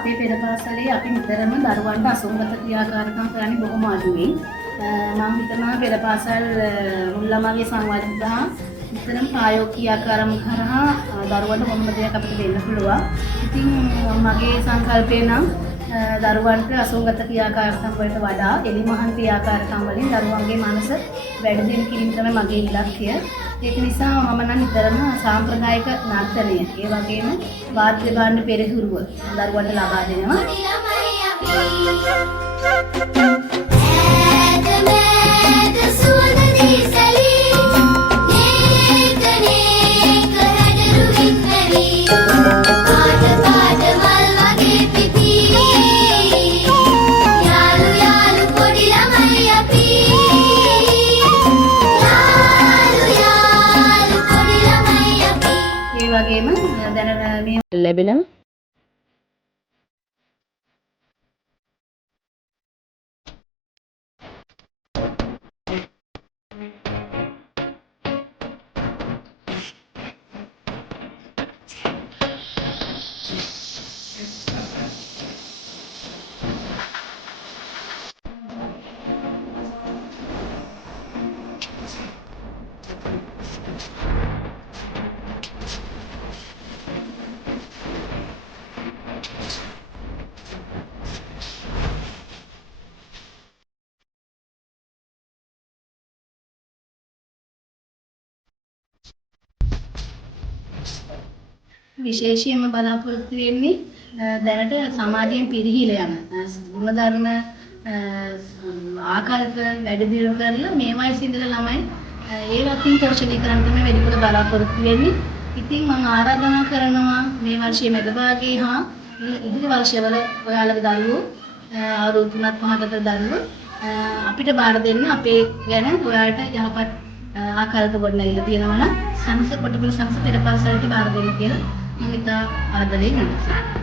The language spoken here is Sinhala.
අපේ පෙර පාසලේ අපි නිතරම දරුවන්ට අසංගත ක්‍රියාකාරකම් කරන්නේ බොහොම අඩුයි. මම හිතනවා පෙර පාසල් මුල් ළමගේ සංවර්ධන නිතරම ප්‍රායෝගික ක්‍රියාකාරම් කරා දරුවන්ට මොනම දෙයක් අපිට දෙන්න පුළුවන්. ඉතින් මගේ සංකල්පය නම් දරුවන්ට අසංගත ක්‍රියාකාරකම් වලට වඩා එලිමහන් ක්‍රියාකාරකම් වලින් දරුවන්ගේ මනස වැඩි දියුණු කිරීම තමයි මගේ ඉලක්කය. ඒක නිසා මම නම් නිතරම සාම්ප්‍රදායික නර්තනය ඒ වගේම වාද්‍ය භාණ්ඩ පෙරහුරුව දරුවන්ට ලබා දෙනවා. වගේම දැනට මේ ලැබෙනවා. විශේෂයෙන්ම බලාපොරොත්තු වෙන්නේ දැනට සමාජයෙන් පිරිහිලා යන ගුණධර්ම ආකාරයට වැඩි දියුණු කරලා මේ වයසේ ඉඳලා ළමයි ඒ වගේ පෝෂණය කරන්න තමයි වැඩිපුර බලාපොරොත්තු වෙන්නේ. ඉතින් මම ආරාධනා කරනවා මේ වර්ෂයේ මැද භාගයේ හා ඉදිරි වර්ෂවල ඔයාලගේ දරුවෝ අවුරුදු 3ක් 5කට දරුවෝ අපිට බාර දෙන්න අපේ ගැන ඔයාලට යහපත් ආකාරයක ගොඩනැගිලා තියෙනවා නම් සංස කොටපිට සංස පෙර පාසලට බාර දෙන්න කියලා මම ඉතා ආදරයෙන් ඉල්ලනවා.